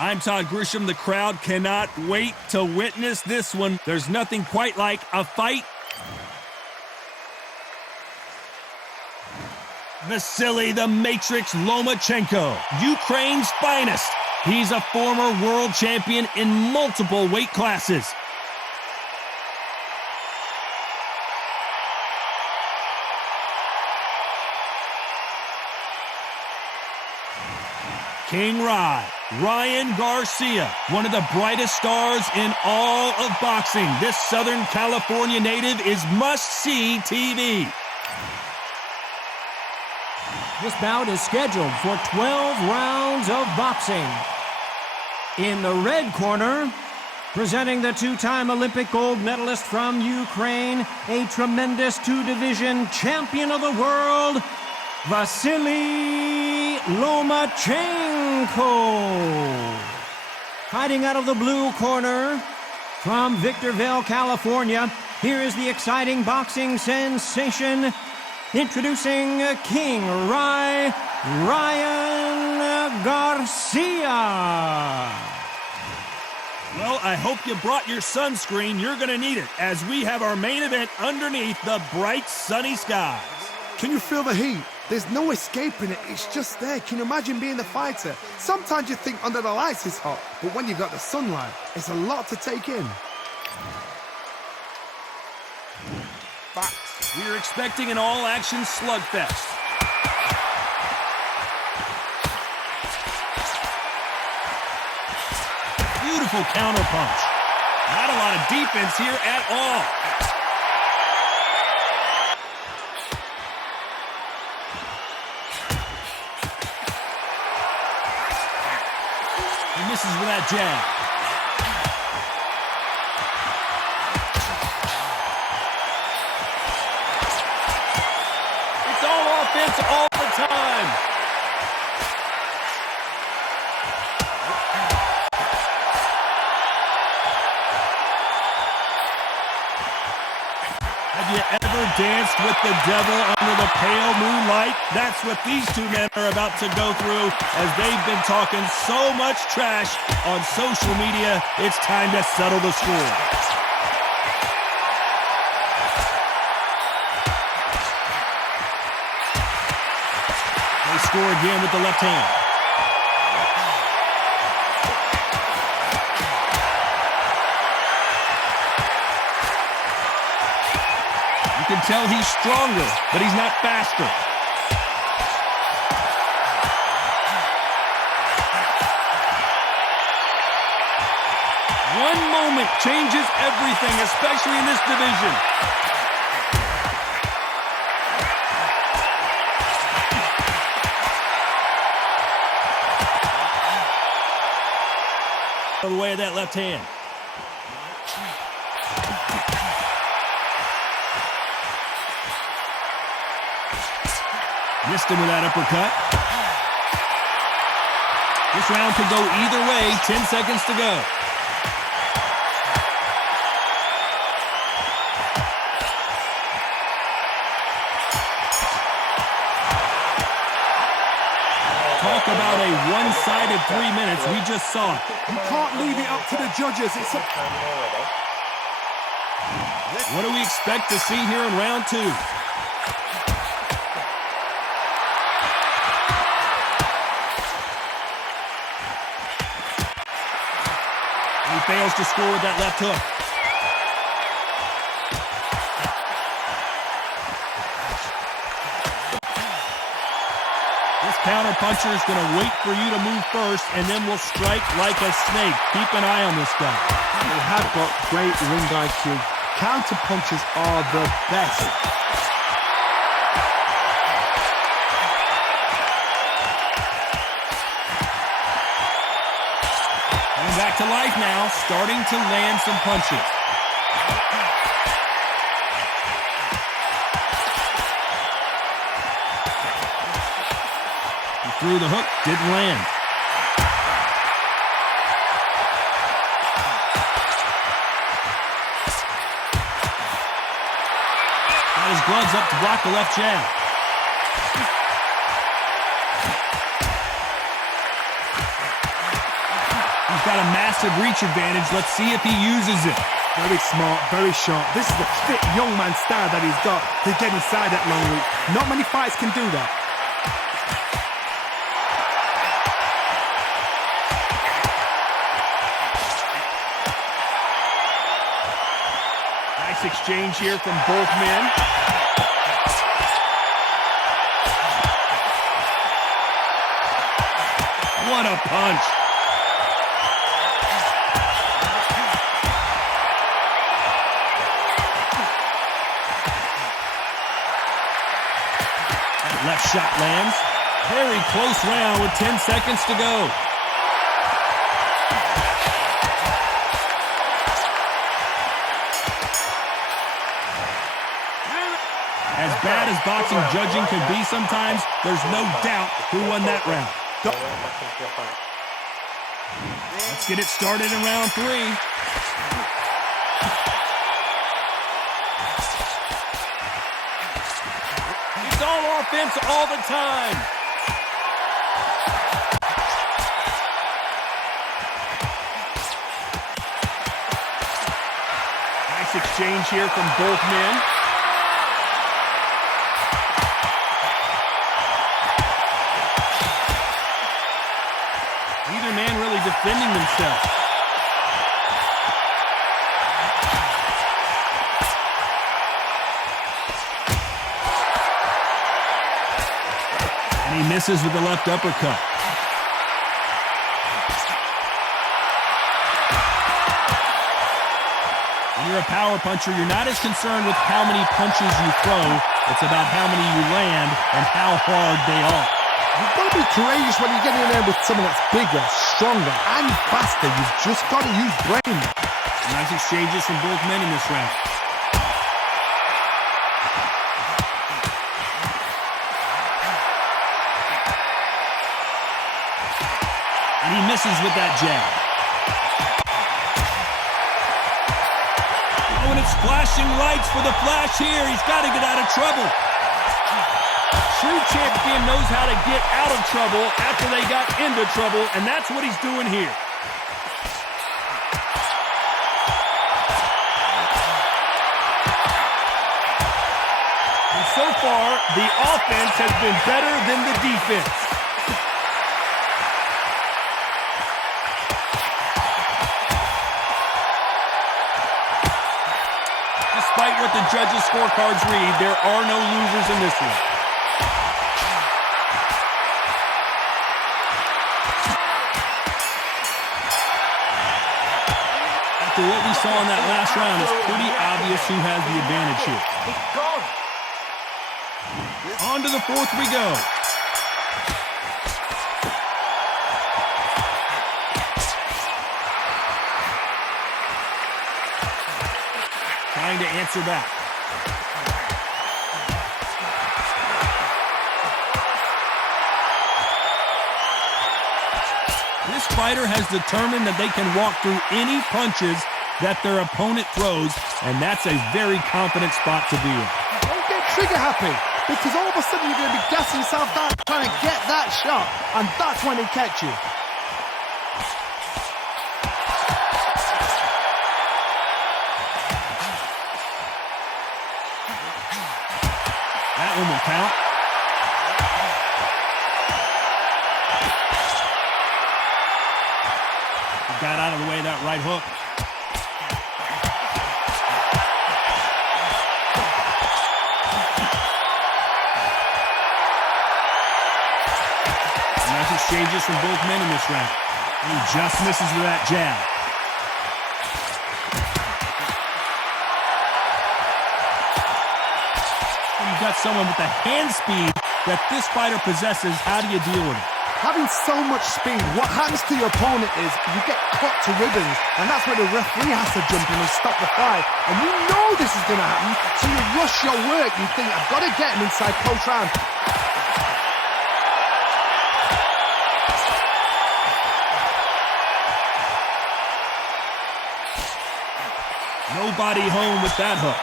I'm Todd Grisham. The crowd cannot wait to witness this one. There's nothing quite like a fight. Vasyl the Matrix Lomachenko, Ukraine's finest. He's a former world champion in multiple weight classes. King Ryan Garcia, one of the brightest stars in all of boxing. This Southern California native is must-see TV. This bout is scheduled for 12 rounds of boxing. In the red corner, presenting the two-time Olympic gold medalist from Ukraine, a tremendous two-division champion of the world, Vasyl Lomachenko. Hiding out of the blue corner, from Victorville, California, here is the exciting boxing sensation, introducing King Ryan Garcia. Well, I hope you brought your sunscreen. You're going to need it as we have our main event underneath the bright sunny skies. Can you feel the heat? There's no escaping it. It's just there. Can you imagine being the fighter? Sometimes you think under the lights it's hot, but when you've got the sunlight, it's a lot to take in. We're expecting an all-action slugfest. Beautiful counterpunch. Not a lot of defense here at all. He misses with that jab. It's all offense all the time. Have you ever danced with the devil under the pale moonlight? That's what these two men are about to go through as they've been talking so much trash on social media. It's time to settle the score. They score again with the left hand. You can tell he's stronger, but he's not faster. One moment changes everything, especially in this division. Out of the way of that left hand. Missed him with that uppercut. This round could go either way. 10 seconds to go. Talk about a one-sided 3 minutes. We just saw it. You can't leave it up to the judges. What do we expect to see here in round two? He fails to score with that left hook. This counter puncher is going to wait for you to move first, and then will strike like a snake. Keep an eye on this guy. They have got great ring IQ. Counter punches are the best. Coming back to life now, starting to land some punches. He threw the hook, didn't land. Got his gloves up to block the left jab. He's got a massive reach advantage. Let's see if he uses it. Very smart, very sharp. This is the fit young man style that he's got to get inside that long reach. Not many fights can do that. Nice exchange here from both men. What a punch. That left shot lands. Very close round with 10 seconds to go. As bad as boxing judging can be sometimes, there's no doubt who won that round. Let's get it started in round 3. It's all offense all the time. Nice exchange here from both men. Neither man really defending themselves. And he misses with the left uppercut. When you're a power puncher, you're not as concerned with how many punches you throw. It's about how many you land and how hard they are. You've got to be courageous when you're getting in there with someone that's bigger, stronger, and faster. You've just got to use brain. Nice exchanges from both men in this round. And he misses with that jab. Oh, and it's flashing lights for the flash here. He's got to get out of trouble. True champion knows how to get out of trouble after they got into trouble, and that's what he's doing here. And so far, the offense has been better than the defense. Despite what the judges' scorecards read, there are no losers in this one. After what we saw in that last round, it's pretty obvious who has the advantage here. On to the 4th we go. Trying to answer back. This fighter has determined that they can walk through any punches that their opponent throws, and that's a very confident spot to be in. Don't get trigger happy, because all of a sudden you're going to be gassing yourself down trying to get that shot, and that's when he catch you. That one will count. Got out of the way of that right hook. Nice exchanges from both men in this round. And he just misses with that jab. When you've got someone with the hand speed that this fighter possesses, how do you deal with it? Having so much speed, what happens to your opponent is you get cut to ribbons, and that's where the referee has to jump in and stop the fight. And you know this is going to happen, so you rush your work. You think, I've got to get him inside close round. Nobody home with that hook.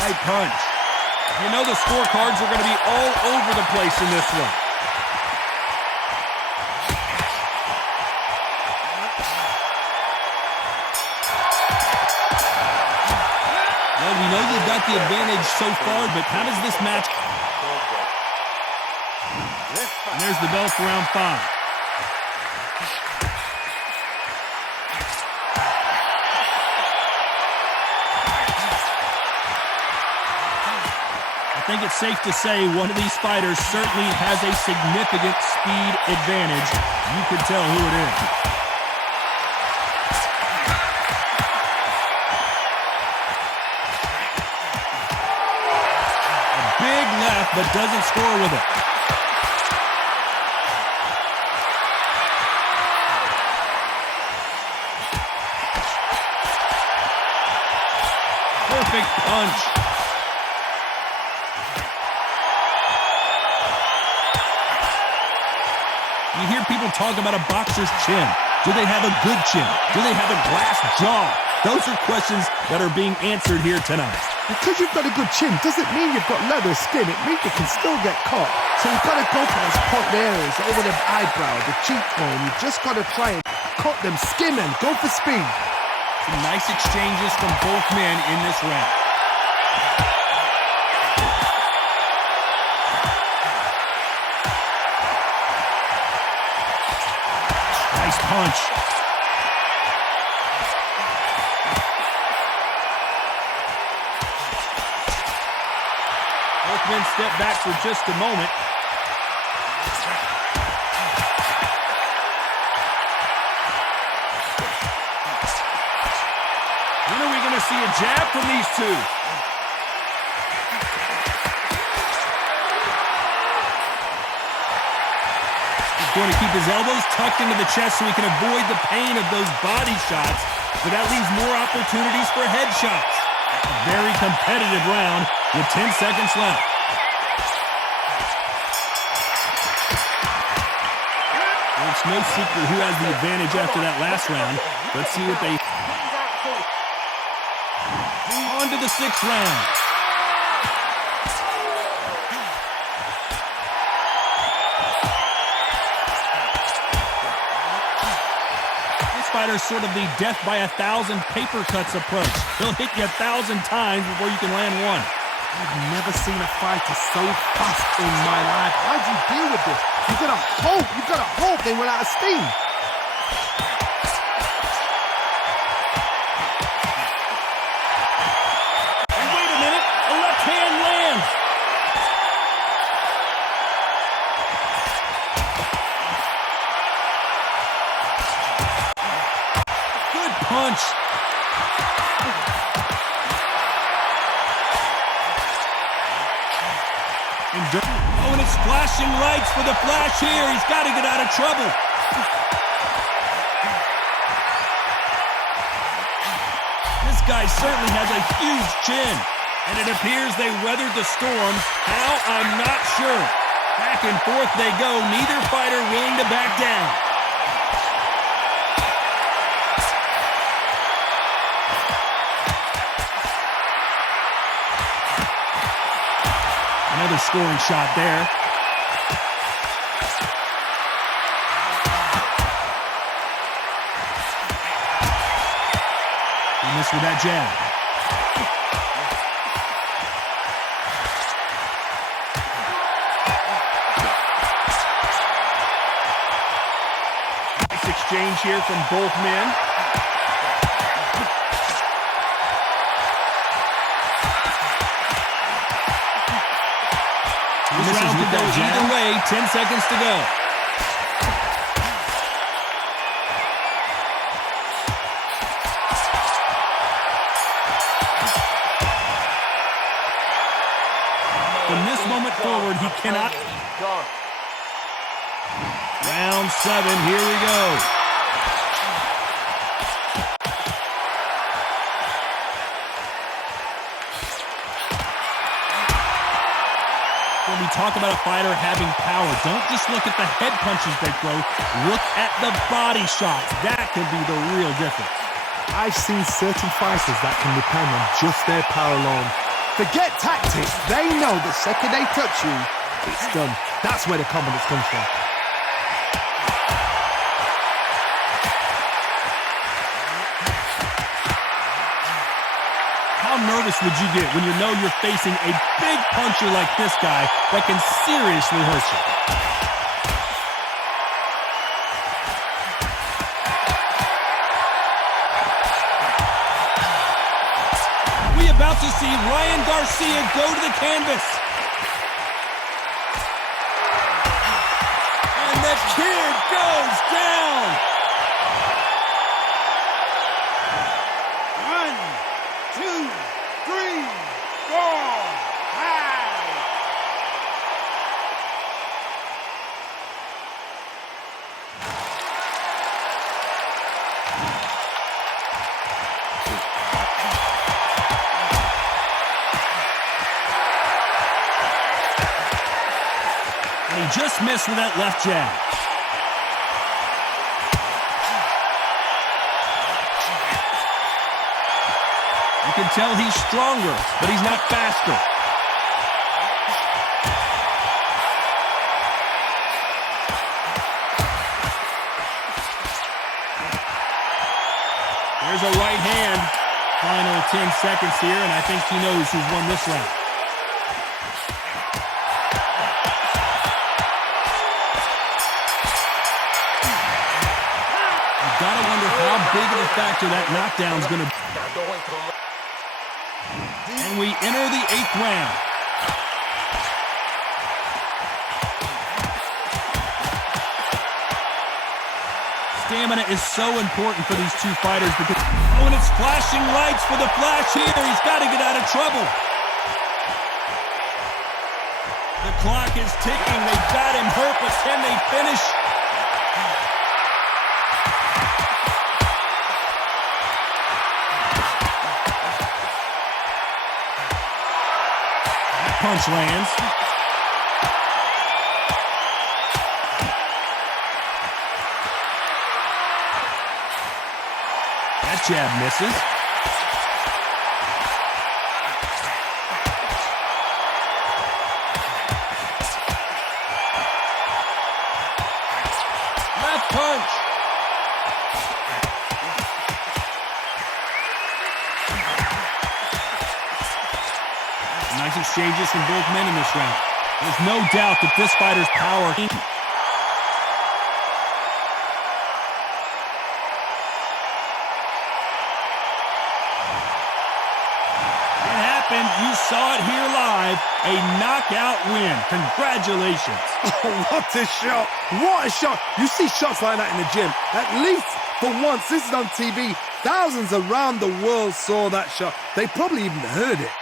Right punch. You know the scorecards are going to be all over the place in this one. Well, we know you've got the advantage so far, but how does this match... And there's the bell for round 5. I think it's safe to say one of these fighters certainly has a significant speed advantage. You can tell who it is. A big left, but doesn't score with it. Perfect punch. You hear people talk about a boxer's chin. Do they have a good chin? Do they have a glass jaw? Those are questions that are being answered here tonight. Because you've got a good chin doesn't mean you've got leather skin. It means you can still get caught. So you've got to go for those cut areas over the eyebrow, the cheekbone. You've just got to try and cut them, skim them, go for speed. Some nice exchanges from both men in this round. Nice punch. Both men step back for just a moment. When are we going to see a jab from these two? He's going to keep his elbows tucked into the chest so he can avoid the pain of those body shots, but that leaves more opportunities for headshots. A very competitive round with 10 seconds left. Well, it's no secret who has the advantage after that last round. Let's see what they... On to the 6th round. This fighter's sort of the death by 1,000 paper cuts approach. He'll hit you 1,000 times before you can land one. I've never seen a fighter so fast in my life. How do you deal with this? You've got to hope they run out of steam. Punch. Oh, and it's flashing lights for the flash here. He's got to get out of trouble. This guy certainly has a huge chin, and it appears they weathered the storm. How? I'm not sure. Back and forth they go, neither fighter willing to back down. Another scoring shot there. He missed with that jab. Nice exchange here from both men. This round could go either way. 10 seconds to go. From this moment forward, he cannot. Round 7, here we go. When we talk about a fighter having power, don't just look at the head punches they throw. Look at the body shots. That can be the real difference. I've seen certain fighters that can depend on just their power alone. Forget tactics. They know the second they touch you, it's done. That's where the confidence comes from. How nervous would you get when you know you're facing a big puncher like this guy that can seriously hurt you? We about to see Ryan Garcia go to the canvas. And the kid goes down. 1, 2, 3, 4, 5. And he just missed with that left jab. You can tell he's stronger, but he's not faster. There's a right hand. Final 10 seconds here, and I think he knows who's won this round. You gotta wonder how big of a factor that knockdown's gonna be. And we enter the 8th round. Stamina is so important for these two fighters because and it's flashing lights for the flash here. He's got to get out of trouble. The clock is ticking. They've got him hurt, but can they finish? Punch lands. That jab misses. Left punch. Nice exchanges from both men in this round. There's no doubt that this fighter's power. It happened. You saw it here live. A knockout win. Congratulations. Oh, what a shot. What a shot. You see shots like that in the gym. At least for once, this is on TV. Thousands around the world saw that shot. They probably even heard it.